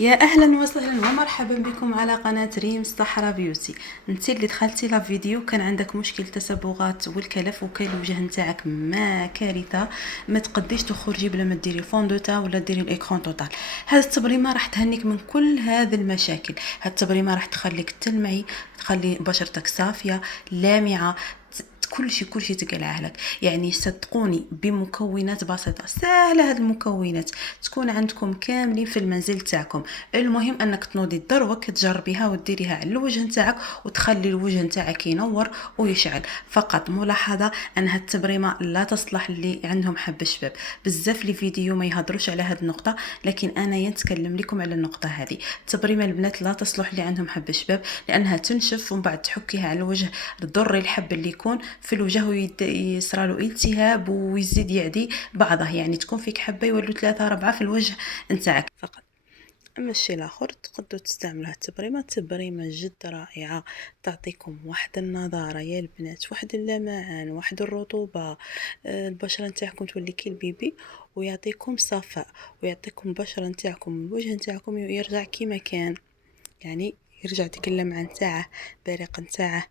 يا اهلا وسهلا ومرحبا بكم على قناه ريم صحراء بيوتي. انت اللي دخلتي لا فيديو كان عندك مشكل تصبغات والكلف وكان الوجه نتاعك ما كارثه، ما تقديش تخرجي بلا ما ديري الفون دو تا ولا ديري الايكرون توتال. هذه التبريمه راح تهنيك من كل هذه المشاكل. هذه التبريمه راح تخليك تلمعي، تخلي بشرتك صافيه لامعه، كل شيء تقلعه لك. يعني صدقوني بمكونات بسيطه سهله، هاد المكونات تكون عندكم كاملين في المنزل تاعكم. المهم انك تنوضي دروك تجربيها وديريها على الوجه نتاعك وتخلي الوجه نتاعك ينور ويشعل. فقط ملاحظه ان هاد التبريمه لا تصلح اللي عندهم حب الشباب. بزاف لي فيديو ما يهضروش على هاد النقطه، لكن انا نتكلم لكم على النقطه هذه. التبريمه البنات لا تصلح اللي عندهم حب الشباب، لانها تنشف ومن بعد تحكيها على الوجه، تضر الحب اللي يكون في الوجه ويصرى له التهاب ويزيد يعدي بعضه. يعني تكون فيك حبه يولوا 3 4 في الوجه نتاعك فقط. اما الشيء الاخر تقدروا تستعملوا التبريمه. تبريمه جد رائعه، تعطيكم واحد النضاره يا البنات، واحد اللمعان، واحد الرطوبه. البشره نتاعكم تولي كي البيبي، ويعطيكم صفاء، ويعطيكم البشره نتاعكم الوجه نتاعكم يرجع كيما كان. يعني يرجع ديك اللمعه نتاعه، بريق نتاعه،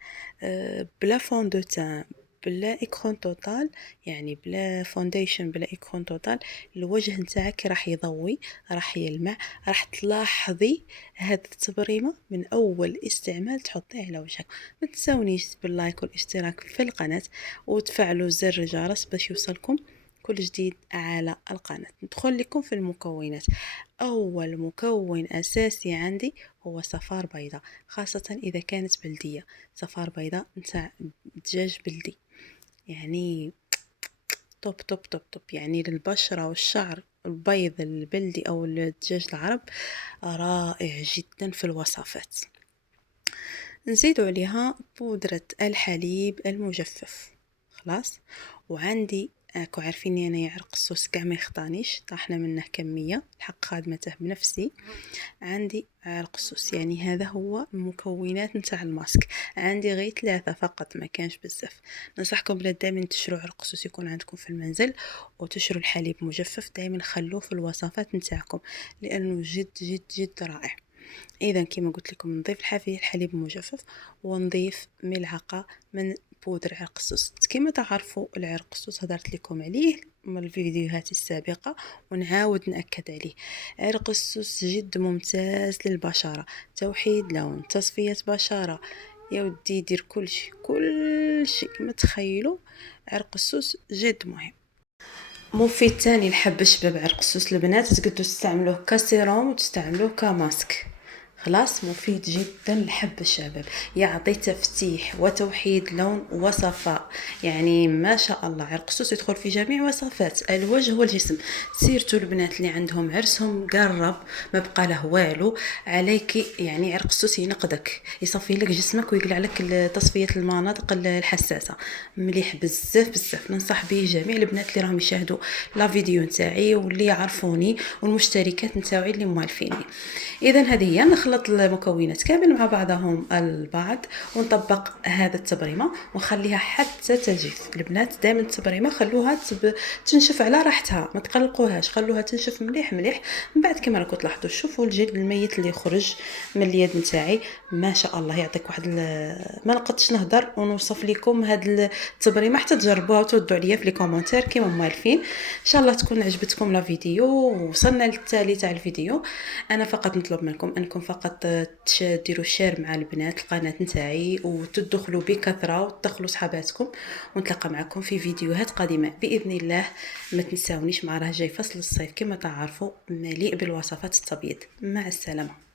بلا فون دو تان، بلا اكرون توتال. يعني بلا فونديشن بلا اكرون توتال، الوجه نتاعك راح يضوي، راح يلمع، راح تلاحظي هذه التبريمه من اول استعمال تحطيه على وجهك. ما تنسونيش باللايك والاشتراك في القناه وتفعلوا زر الجرس باش يوصلكم كل جديد على القناه. ندخل لكم في المكونات. أول مكون أساسي عندي هو صفار بيضاء، خاصة إذا كانت بلدية. صفار بيضاء نتاع دجاج بلدي، يعني توب توب توب توب. يعني للبشرة والشعر البيض البلدي أو الدجاج العرب رائع جدا في الوصفات. نزيد عليها بودرة الحليب المجفف. خلاص. وعندي راكو عارفيني انا يعرق الصوص كاع ما يخطانيش، طاحنا منه كميه الحق خادمته بنفسي. عندي عرق السوس، يعني هذا هو المكونات نتاع الماسك. عندي غير 3 فقط، ما كانش بزاف. ننصحكم بلا دائما تشروا عرق السوس يكون عندكم في المنزل، وتشروا الحليب مجفف دائما خلوه في الوصفات نتاعكم، لانه جد جد جد رائع. اذا كما قلت لكم نضيف الحليب المجفف، ونضيف ملعقه من بودر عرق السوس. كما تعرفوا العرق السوس هضرت لكم عليه من الفيديوهات السابقه ونعاود ناكد عليه. عرق السوس جد ممتاز للبشره، توحيد لون، تصفيه بشره، يا ودي يدير كل شيء ما تخيلوا. عرق السوس جد مهم. مفيد تاني لحب الشباب عرق السوس البنات، تقدروا تستعملوه كسيروم وتستعملوه كماسك. خلاص، مفيد جدا لحب الشباب، يعطي تفتيح وتوحيد لون وصفاء. يعني ما شاء الله عرق السوس يدخل في جميع وصفات الوجه والجسم. سيرتو البنات اللي عندهم عرسهم قرب ما بقى له والو عليك، يعني عرق السوس ينقدك، يصفي لك جسمك ويقلع لك تصفيه المناطق الحساسه. مليح بزاف بزاف، ننصح به جميع البنات اللي راهم يشاهدوا لا فيديو نتاعي واللي يعرفوني والمشتركات نتاعي اللي موالفيني. اذا هذه هي، نخلط المكونات كامل مع بعضهم البعض ونطبق هذا التبريمه ونخليها حتى تجف. البنات دائما التبريمه خلوها تنشف على راحتها، ما تقلقوهاش، خلوها تنشف مليح مليح. من بعد كما راكم تلاحظوا شوفوا الجلد الميت اللي يخرج من اليد نتاعي، ما شاء الله يعطيك واحد ما نقدش نهضر ونوصف لكم هاد التبريمه حتى تجربوها وتردوا عليا في لي كومونتير كيما موالفين. ان شاء الله تكون عجبتكم لا فيديو ووصلنا للتالي تاع الفيديو. انا فقط نطلب منكم انكم فقط ديروا شير مع البنات القناه نتاعي وتدخلوا بكثره وتدخلوا صحاباتكم، ونتلاقى معكم في فيديوهات قادمه باذن الله. ما تنساونيش، مع راه جاي فصل الصيف كما تعرفوا مليء بالوصفات التبييض. مع السلامه.